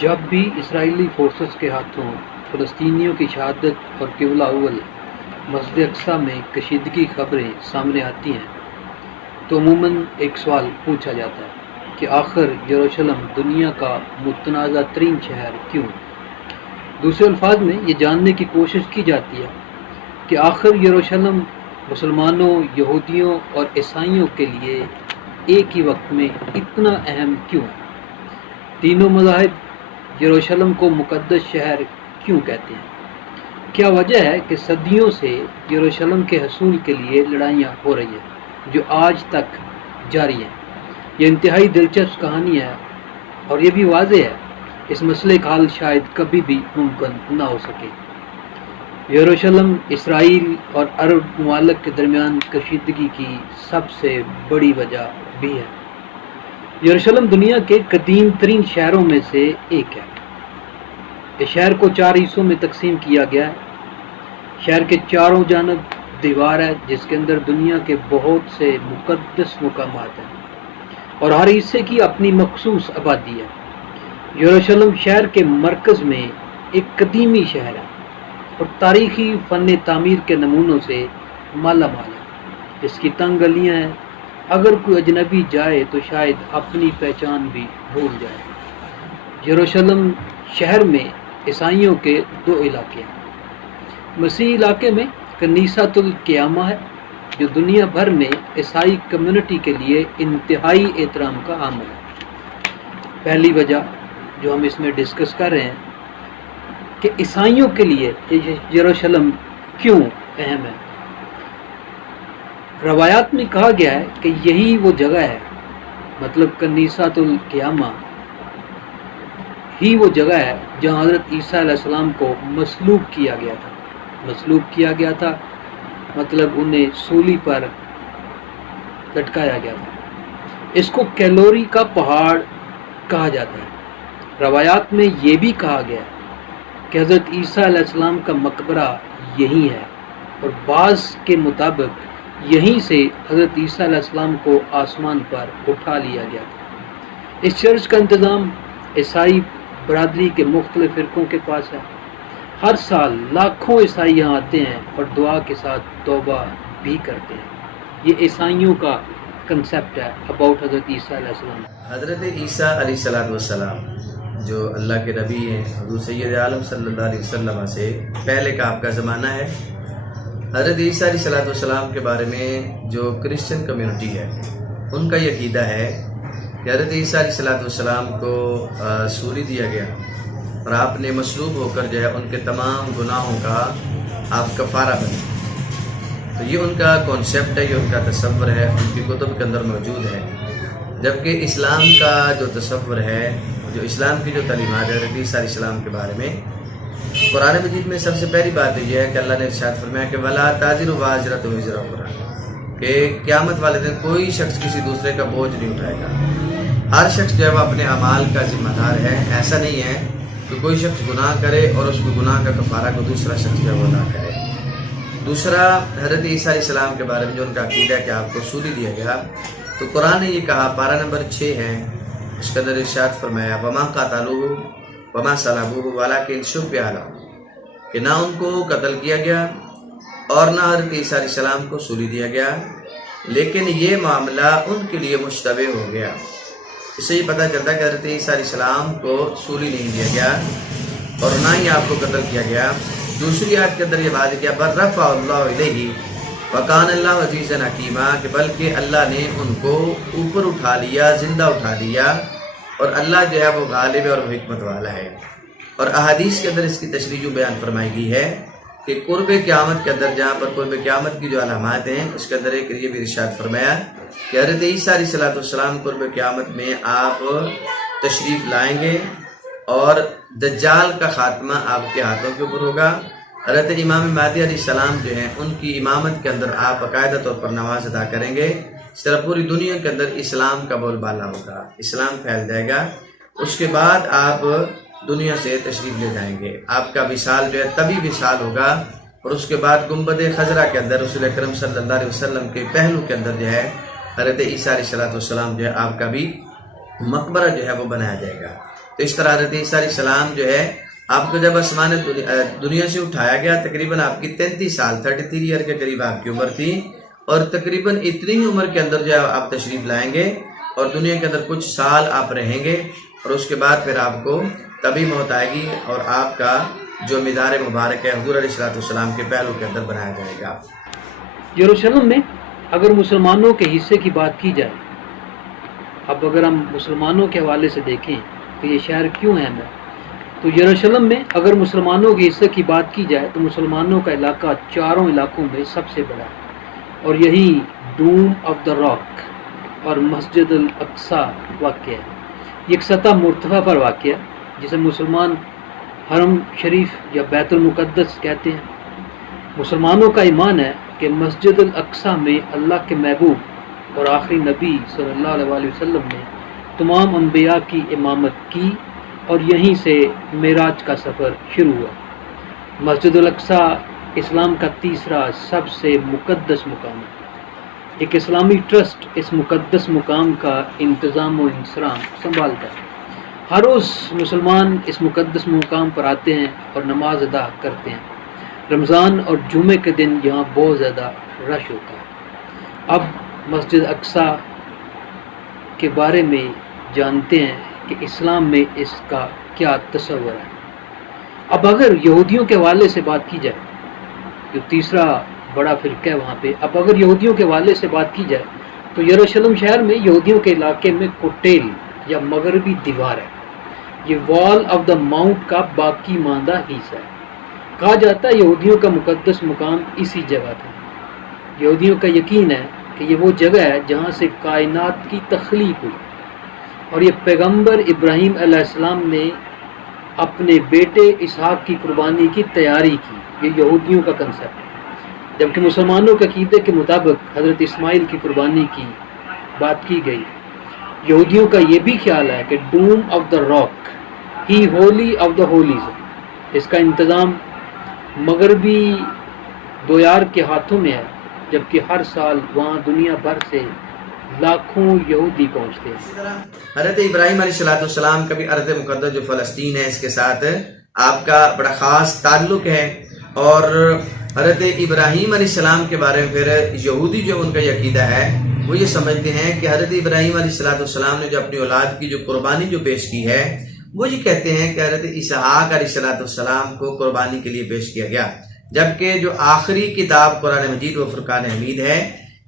جب بھی اسرائیلی فورسز کے ہاتھوں فلسطینیوں کی شہادت اور قبلہ اول مسجد اقصیٰ میں کشیدگی خبریں سامنے آتی ہیں تو عموماً ایک سوال پوچھا جاتا ہے کہ آخر یروشلم دنیا کا متنازع ترین شہر کیوں؟ دوسرے الفاظ میں یہ جاننے کی کوشش کی جاتی ہے کہ آخر یروشلم مسلمانوں، یہودیوں اور عیسائیوں کے لیے ایک ہی وقت میں اتنا اہم کیوں ہے؟ تینوں مذاہب یروشلم کو مقدس شہر کیوں کہتے ہیں؟ کیا وجہ ہے کہ صدیوں سے یروشلم کے حصول کے لیے لڑائیاں ہو رہی ہیں جو آج تک جاری ہیں؟ یہ انتہائی دلچسپ کہانی ہے اور یہ بھی واضح ہے اس مسئلے کا حل شاید کبھی بھی ممکن نہ ہو سکے۔ یروشلم اسرائیل اور عرب ممالک کے درمیان کشیدگی کی سب سے بڑی وجہ بھی ہے۔ یروشلم دنیا کے قدیم ترین شہروں میں سے ایک ہے۔ اس شہر کو 4 حصوں میں تقسیم کیا گیا ہے۔ شہر کے چاروں جانب دیوار ہے جس کے اندر دنیا کے بہت سے مقدس مقامات ہیں اور ہر حصے کی اپنی مخصوص آبادی ہے۔ یروشلم شہر کے مرکز میں ایک قدیمی شہر ہے اور تاریخی فن تعمیر کے نمونوں سے مالا مال ہے، جس کی تنگ گلیاں ہیں۔ اگر کوئی اجنبی جائے تو شاید اپنی پہچان بھی بھول جائے۔ یروشلم شہر میں عیسائیوں کے 2 علاقے ہیں۔ مسیحی علاقے میں کنیسۃ القیامہ ہے جو دنیا بھر میں عیسائی کمیونٹی کے لیے انتہائی احترام کا حامل ہے۔ پہلی وجہ جو ہم اس میں ڈسکس کر رہے ہیں کہ عیسائیوں کے لیے یروشلم کیوں اہم ہے۔ روایات میں کہا گیا ہے کہ یہی وہ جگہ ہے، مطلب کنیسۃ القیامہ ہی وہ جگہ ہے جہاں حضرت عیسیٰ علیہ السلام کو مصلوب کیا گیا تھا، مطلب انہیں سولی پر لٹکایا گیا تھا۔ اس کو کیلوری کا پہاڑ کہا جاتا ہے۔ روایات میں یہ بھی کہا گیا ہے کہ حضرت عیسیٰ علیہ السلام کا مقبرہ یہی ہے اور بعض کے مطابق یہیں سے حضرت عیسیٰ علیہ السلام کو آسمان پر اٹھا لیا گیا تھا۔ اس چرچ کا انتظام عیسائی برادری کے مختلف فرقوں کے پاس ہے۔ ہر سال لاکھوں عیسائی یہاں آتے ہیں اور دعا کے ساتھ توبہ بھی کرتے ہیں۔ یہ عیسائیوں کا کنسیپٹ ہے اباؤٹ حضرت عیسیٰ علیہ السلام۔ حضرت عیسیٰ علیہ السلام جو اللہ کے نبی ہیں، حضور سید عالم صلی اللہ علیہ وسلم سے پہلے کا آپ کا زمانہ ہے۔ حضرت عیسیٰ علیہ السلام کے بارے میں جو کرسچن کمیونٹی ہے ان کا یہ عقیدہ ہے کہ حضرت عیسیٰ علیہ السلام کو سولی دیا گیا اور آپ نے مصلوب ہو کر جو ہے ان کے تمام گناہوں کا آپ کفارہ بنے۔ تو یہ ان کا کانسیپٹ ہے، یہ ان کا تصور ہے، ان کی کتب کے اندر موجود ہے۔ جبکہ اسلام کا جو تصور ہے، جو اسلام کی جو تعلیمات ہے حضرت عیسیٰ علیہ السلام کے بارے میں، قرآن مجید میں سب سے پہلی بات یہ ہے کہ اللہ نے ارشاد فرمایا کہ وَلَا تَزِرُ وَازِرَةٌ وِزْرَ أُخْرَىٰ، کہ قیامت والے دن کوئی شخص کسی دوسرے کا بوجھ نہیں اٹھائے گا۔ ہر شخص جو ہے وہ اپنے اعمال کا ذمہ دار ہے۔ ایسا نہیں ہے کہ کوئی شخص گناہ کرے اور اس کو گناہ کا کفارہ کو دوسرا شخص جو ہے وہ نہ کرے۔ دوسرا، حضرت عیسیٰ علیہ السلام کے بارے میں جو ان کا عقیدہ ہے کہ آپ کو سولی دیا گیا، تو قرآن نے یہ کہا، پارہ نمبر 6 ہے، اس کے اندر ارشاد فرمایا وَمَا قَتَلُوهُ وَمَا صَلَبُوهُ وَلَٰكِن شُبِّهَ لَهُمْ، کہ نہ ان کو قتل کیا گیا اور نہ حضرت عیسیٰ علیہ السلام کو سولی دیا گیا، لیکن یہ معاملہ ان کے لیے مشتبہ ہو گیا۔ اس سے یہ پتہ چلتا ہے کہ حضرت عیسیٰ علیہ السلام کو سولی نہیں دیا گیا اور نہ ہی آپ کو قتل کیا گیا۔ دوسری آیت کے اندر یہ بات کیا بل رفع اللہ علیہ وکان اللہ عزیزا حکیما، کہ بلکہ اللہ نے ان کو اوپر اٹھا لیا، زندہ اٹھا لیا، اور اللہ جو ہے وہ غالب ہے اور وہ حکمت والا ہے۔ اور احادیث کے اندر اس کی تشریح بیان فرمائی گئی ہے کہ قرب قیامت کے اندر، جہاں پر قرب قیامت کی جو علامات ہیں اس کے اندر ایک یہ بھی ارشاد فرمایا کہ حضرت عیسیٰ علیہ السلام قرب قیامت میں آپ تشریف لائیں گے اور دجال کا خاتمہ آپ کے ہاتھوں کے اوپر ہوگا۔ حضرت امام مہدی علیہ السلام جو ہیں ان کی امامت کے اندر آپ باقاعدہ طور پر نماز ادا کریں گے۔ اس طرح پوری دنیا کے اندر اسلام کا بول بالا ہوگا، اسلام پھیل جائے گا۔ اس کے بعد آپ دنیا سے تشریف لے جائیں گے۔ آپ کا وصال جو ہے طبی وصال ہوگا، اور اس کے بعد گنبد خضرا کے اندر رسول اکرم صلی اللہ علیہ وسلم کے پہلو کے اندر جو ہے حضرت عیسیٰ علیہ السلام جو ہے آپ کا بھی مقبرہ جو ہے وہ بنایا جائے گا۔ تو اس طرح حضرت عیسیٰ علیہ السلام جو ہے آپ کو جب آسمان دنیا سے اٹھایا گیا تقریباً آپ کی 33 سال 33 ایئر کے قریب آپ کی عمر تھی، اور تقریباً اتنی ہی عمر کے اندر جو ہے آپ تشریف لائیں گے اور دنیا کے اندر کچھ سال آپ رہیں گے، اور اس کے بعد پھر آپ کو تبھی موت آئے گی اور آپ کا جو مزار مبارک ہے حضور علیہ السلام کے پہلو کے اندر بنایا جائے گا۔ یروشلم میں اگر مسلمانوں کے حصے کی بات کی جائے، اب اگر ہم مسلمانوں کے حوالے سے دیکھیں کہ یہ شہر کیوں اہم ہے، تو یروشلم میں اگر مسلمانوں کے حصے کی بات کی جائے تو مسلمانوں کا علاقہ چاروں علاقوں میں سب سے بڑا ہے، اور یہی ڈوم آف دا راک اور مسجد الاقصی واقع ہے۔ یہ ایک سطح مرتفع پر واقع ہے جسے مسلمان حرم شریف یا بیت المقدس کہتے ہیں۔ مسلمانوں کا ایمان ہے کہ مسجد الاقصی میں اللہ کے محبوب اور آخری نبی صلی اللہ علیہ وسلم نے تمام انبیاء کی امامت کی، اور یہیں سے معراج کا سفر شروع ہوا۔ مسجد الاقصی اسلام کا تیسرا سب سے مقدس مقام ہے۔ ایک اسلامی ٹرسٹ اس مقدس مقام کا انتظام و انصرام سنبھالتا ہے۔ ہر روز مسلمان اس مقدس مقام پر آتے ہیں اور نماز ادا کرتے ہیں۔ رمضان اور جمعے کے دن یہاں بہت زیادہ رش ہوتا ہے۔ اب مسجد اقصی کے بارے میں جانتے ہیں کہ اسلام میں اس کا کیا تصور ہے۔ اب اگر یہودیوں کے حوالے سے بات کی جائے، جو تیسرا بڑا فرقہ ہے وہاں پہ، اب اگر یہودیوں کے حوالے سے بات کی جائے تو یروشلم شہر میں یہودیوں کے علاقے میں کوٹیل یا مغربی دیوار ہے۔ یہ وال آف دا ماؤنٹ کا باقی ماندہ حصہ ہے۔ کہا جاتا ہے یہودیوں کا مقدس مقام اسی جگہ تھا۔ یہودیوں کا یقین ہے کہ یہ وہ جگہ ہے جہاں سے کائنات کی تخلیق ہوئی، اور یہ پیغمبر ابراہیم علیہ السلام نے اپنے بیٹے اسحاق کی قربانی کی تیاری کی۔ یہ یہودیوں کا کنسیپٹ ہے، جبکہ مسلمانوں کے عقیدے کے مطابق حضرت اسماعیل کی قربانی کی بات کی گئی۔ یہودیوں کا یہ بھی خیال ہے کہ ڈوم آف دا راک ہی ہولی آف دا ہولیز، اس کا انتظام مغربی دویار کے ہاتھوں میں ہے، جبکہ ہر سال وہاں دنیا بھر سے لاکھوں یہودی پہنچتے ہیں۔ اسی طرح حضرت ابراہیم علیہ السلام کا بھی ارض مقدس جو فلسطین ہے اس کے ساتھ آپ کا بڑا خاص تعلق ہے، اور حضرت ابراہیم علیہ السلام کے بارے میں پھر یہودی جو ان کا عقیدہ ہے وہ یہ سمجھتے ہیں کہ حضرت ابراہیم علیہ السلام نے جو اپنی اولاد کی جو قربانی جو پیش کی ہے، وہ یہ کہتے ہیں کہ حضرت اسحاق علیہ السلام کو قربانی کے لیے پیش کیا گیا، جبکہ جو آخری کتاب قرآن مجید و فرقان حمید ہے،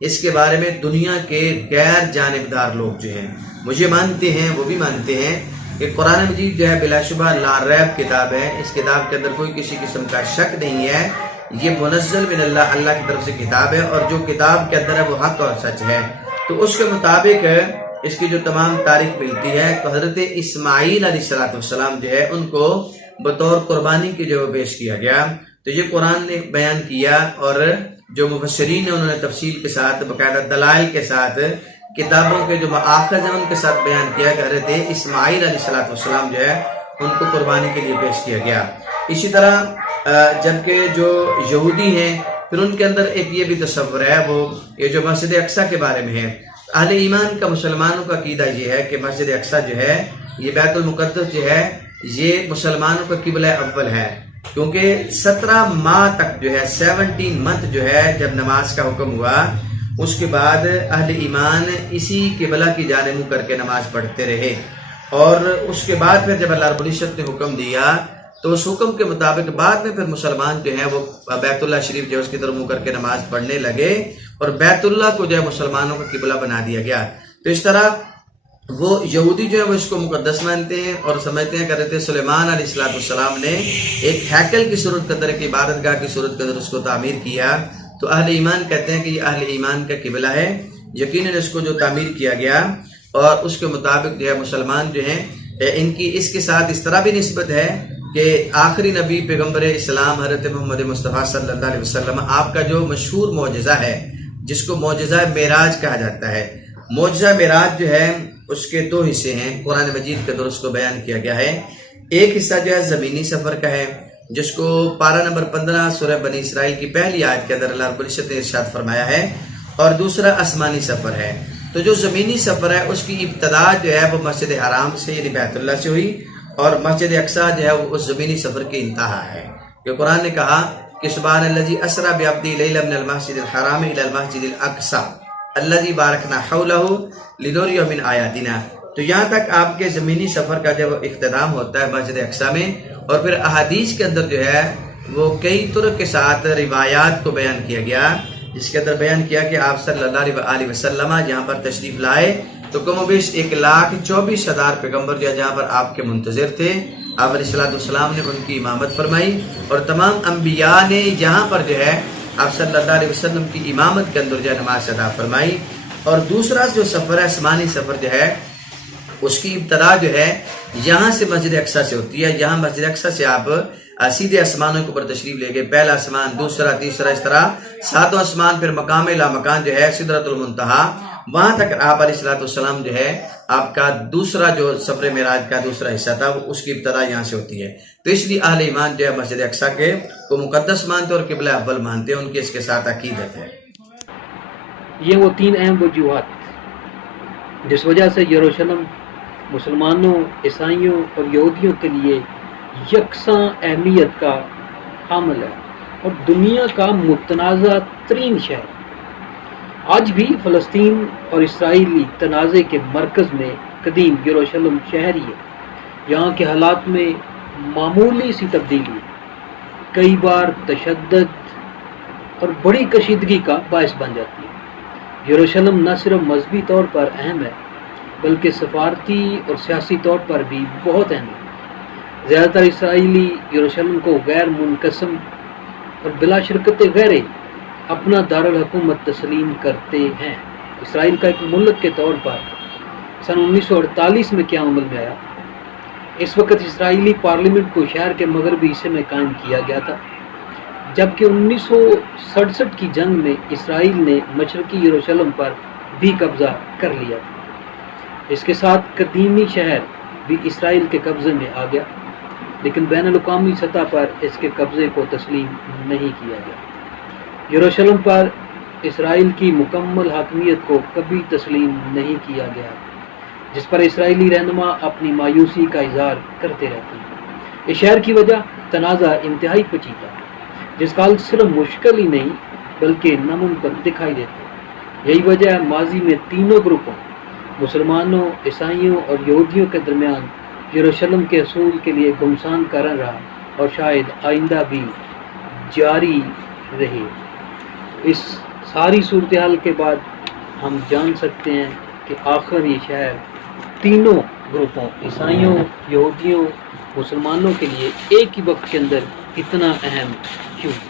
اس کے بارے میں دنیا کے غیر جانبدار لوگ جو ہیں وہ یہ مانتے ہیں، وہ بھی مانتے ہیں کہ قرآن مجید جو ہے بلا شبہ لا ریب کتاب ہے، اس کتاب کے اندر کوئی کسی قسم کا شک نہیں ہے، یہ منزل من اللہ کی طرف سے کتاب ہے، اور جو کتاب کے اندر ہے وہ حق اور سچ ہے۔ تو اس کے مطابق اس کی جو تمام تاریخ ملتی ہے تو حضرت اسماعیل علیہ السلام جو ہے ان کو بطور قربانی کی جو پیش کیا گیا، تو یہ قرآن نے بیان کیا، اور جو مفسرین ہیں انہوں نے تفصیل کے ساتھ باقاعدہ دلائل کے ساتھ کتابوں کے جو مآخذ ہیں ان کے ساتھ بیان کیا کہ حضرت اسماعیل علیہ السلام جو ہے ان کو قربانی کے لیے پیش کیا گیا۔ اسی طرح جبکہ جو یہودی ہیں پھر ان کے اندر ایک یہ بھی تصور ہے، وہ یہ جو مسجد اقصی کے بارے میں ہے، اہل ایمان کا مسلمانوں کا عقیدہ یہ ہے کہ مسجد اقصی جو ہے، یہ بیت المقدس جو ہے، یہ مسلمانوں کا قبلہ اول ہے، کیونکہ 17 ماہ تک جو ہے 17 منتھ جو ہے جب نماز کا حکم ہوا، اس کے بعد اہل ایمان اسی قبلہ کی جانب منہ کر کے نماز پڑھتے رہے، اور اس کے بعد پھر جب اللہ رب العزت نے حکم دیا تو اس حکم کے مطابق بعد میں پھر مسلمان جو ہیں وہ بیت اللہ شریف جو ہے اس کی طرف منہ کر کے نماز پڑھنے لگے، اور بیت اللہ کو جو ہے مسلمانوں کا قبلہ بنا دیا گیا۔ تو اس طرح وہ یہودی جو ہے وہ اس کو مقدس مانتے ہیں اور سمجھتے ہیں کہ حضرت سلیمان علیہ السلام نے ایک ہیکل کی صورت کے اندر، ایک عبادت گاہ کی صورت کے اندر اس کو تعمیر کیا، تو اہل ایمان کہتے ہیں کہ یہ اہل ایمان کا قبلہ ہے، یقیناً اس کو جو تعمیر کیا گیا، اور اس کے مطابق جو ہے مسلمان جو ہیں ان کی اس کے ساتھ اس طرح بھی نسبت ہے کہ آخری نبی پیغمبر اسلام حضرت محمد مصطفیٰ صلی اللہ علیہ وسلم، آپ کا جو مشہور معجزہ ہے جس کو معجزہ معراج کہا جاتا ہے، معجزہ معراج جو ہے اس کے 2 حصے ہیں، قرآن مجید کے اندر اس کو بیان کیا گیا ہے۔ ایک حصہ جو ہے زمینی سفر کا ہے، جس کو پارہ نمبر 15 سورہ بنی اسرائیل کی پہلی آیت کے اندر اللہ رب العزت نے ارشاد فرمایا ہے، اور دوسرا آسمانی سفر ہے۔ تو جو زمینی سفر ہے اس کی ابتدا جو ہے وہ مسجد حرام سے یعنی بیت اللہ سے ہوئی، اور مسجد اقصی جو ہے وہ اس زمینی سفر کی انتہا ہے، کہ قرآن نے کہا کہ سبحان الذی اسری بعبدہ لیلا من المسجد الحرام الی المسجد الاقصی الذی بارکنا حولہ لنریہ من آیاتنا۔ تو یہاں تک آپ کے زمینی سفر کا جب اختتام ہوتا ہے مسجد اقصی میں، اور پھر احادیث کے اندر جو ہے وہ کئی طرق کے ساتھ روایات کو بیان کیا گیا، جس کے اندر بیان کیا کہ آپ صلی اللہ علیہ وسلم جہاں پر تشریف لائے تو کم و بیش 1,24,000 پیغمبر جو ہے جہاں پر آپ کے منتظر تھے، آپ علیہ السلام نے ان کی امامت فرمائی، اور تمام انبیاء نے یہاں پر جو ہے آپ صلی اللہ علیہ وسلم کی امامت کے اندر جو ہے نماز ادا فرمائی۔ اور دوسرا جو سفر ہے آسمانی سفر جو ہے اس کی ابتدا جو ہے یہاں سے مسجد اقصی سے ہوتی ہے۔ یہاں مسجد اقصی سے آپ سیدھے آسمانوں کے اوپر تشریف لے گئے، پہلا آسمان، دوسرا، تیسرا، اس طرح 7واں آسمان، پھر مقام الی مکان جو ہے سدرۃ المنتہا، وہاں تک آپ علیہ السلام جو ہے آپ کا دوسرا جو سفر معراج کا دوسرا حصہ تھا وہ اس کی ابتدا یہاں سے ہوتی ہے۔ تو اس لیے اہل ایمان جو ہے مسجد اقصی کے کو مقدس مانتے اور قبلہ اول مانتے ہیں، ان کی اس کے ساتھ عقیدت ہے۔ یہ وہ 3 اہم وجوہات جس وجہ سے یروشلم مسلمانوں، عیسائیوں اور یہودیوں کے لیے یکساں اہمیت کا حامل ہے اور دنیا کا متنازع ترین شہر۔ آج بھی فلسطین اور اسرائیلی تنازع کے مرکز میں قدیم یروشلم شہر ہی ہے۔ یہاں کے حالات میں معمولی سی تبدیلی کئی بار تشدد اور بڑی کشیدگی کا باعث بن جاتی ہے۔ یروشلم نہ صرف مذہبی طور پر اہم ہے بلکہ سفارتی اور سیاسی طور پر بھی بہت اہم ہے۔ زیادہ تر اسرائیلی یروشلم کو غیر منقسم اور بلا شرکت غیر اپنا دارالحکومت تسلیم کرتے ہیں۔ اسرائیل کا ایک ملک کے طور پر سن 1948 میں قیام عمل میں آیا۔ اس وقت اسرائیلی پارلیمنٹ کو شہر کے مغربی حصے میں قائم کیا گیا تھا، جبکہ 1967 کی جنگ میں اسرائیل نے مشرقی یروشلم پر بھی قبضہ کر لیا تھا۔ اس کے ساتھ قدیمی شہر بھی اسرائیل کے قبضے میں آ گیا، لیکن بین الاقوامی سطح پر اس کے قبضے کو تسلیم نہیں کیا گیا۔ یروشلم پر اسرائیل کی مکمل حاکمیت کو کبھی تسلیم نہیں کیا گیا، جس پر اسرائیلی رہنما اپنی مایوسی کا اظہار کرتے رہتے ہیں۔ اس شہر کی وجہ تنازع انتہائی پیچیدہ ہے، جس کا حل صرف مشکل ہی نہیں بلکہ ناممکن دکھائی دیتا ہے۔ یہی وجہ ہے ماضی میں تینوں گروپوں مسلمانوں، عیسائیوں اور یہودیوں کے درمیان یروشلم کے حصول کے لیے گھمسان کا رن رہا اور شاید آئندہ بھی جاری رہے۔ اس ساری صورتحال کے بعد ہم جان سکتے ہیں کہ آخر یہ شہر تینوں گروپوں عیسائیوں، یہودیوں، مسلمانوں کے لیے ایک ہی وقت کے اندر اتنا اہم کیوں ہے۔